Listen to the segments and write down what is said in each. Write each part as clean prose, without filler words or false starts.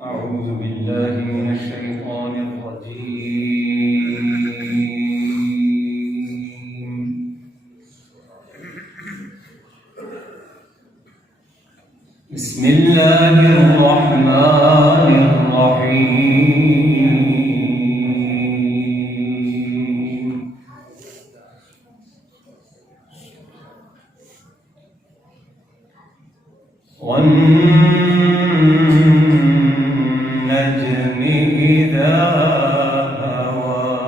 أعوذ بالله من الشيطان الرجيم. بسم الله الرحمن الرحيم. والنجم إذا هوى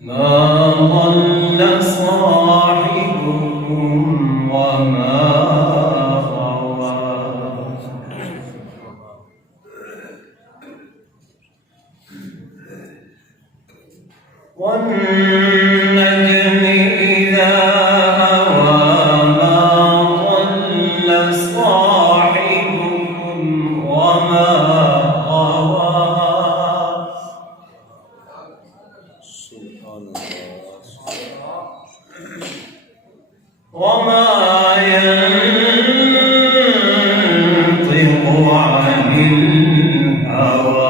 ما ضل صاحبكم وما غوى والنجم إذا هوى ما ضل صاحبكم وما غوى وما ينطق عن الهوى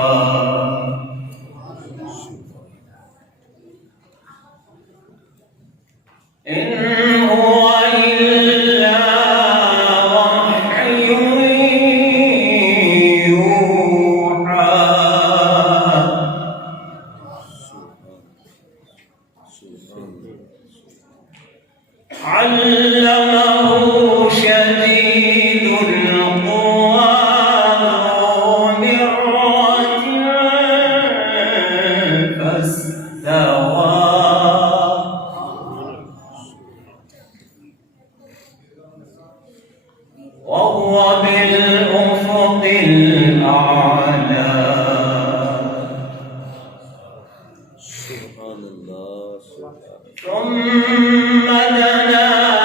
إن هو إلا وحي يوحى علمه شديد القوى ذو مرة فاستوى وهو بالأفق الأعلى سبحان الله ثم دنا